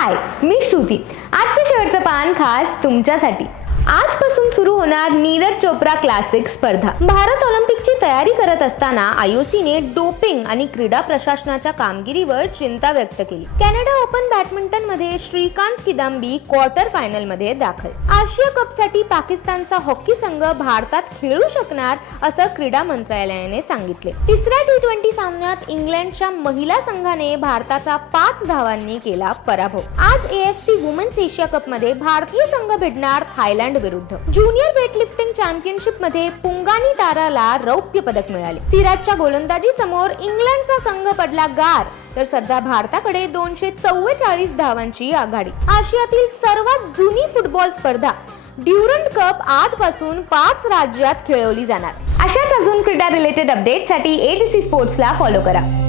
हाय मी श्रुती. आजचं शेवटचं पान खास तुमच्यासाठी. आजपासून सुरू होणार चोप्रा क्लासिक स्पर्धा. भारत ऑलिम्पिकची तयारी करत असताना आयओसीने डोपिंग आणि क्रीडा प्रशासनाच्या कामगिरीवर चिंता व्यक्त केली. कॅनडा ओपन बॅडमिंटनमध्ये श्रीकांत किदांबी क्वार्टर फायनलमध्ये दाखल. आशिया कपसाठी पाकिस्तानचा हॉकी संघ भारतात खेळू शकणार असं क्रीडा मंत्रालयाने सांगितले. तिसऱ्या टी ट्वेंटी सामन्यात इंग्लंडच्या महिला संघाने भारताचा पाच धावांनी केला पराभव. आज एएफसी वुमेन्स एशिया कपमध्ये भारतीय संघ भिडणार थायलंड विरुद्ध. ज्युनियर वेटलिफ्टिंग चॅम्पियन मध्ये पुंगानी ताराला रौप्य पदक मिळाले. सिराजच्या गोलंदाजी समोर इंग्लंडचा संघ पडला गार. तर सध्या भारताकडे दोनशे चव्वेचाळीस धावांची आघाडी. आशियातील सर्वात जुनी फुटबॉल स्पर्धा ड्युरंट कप आजपासून पाच राज्यात खेळवली जाणार. अशाच अजून क्रीडा रिलेटेड अपडेटसाठी एडीसी स्पोर्ट्सला फॉलो करा.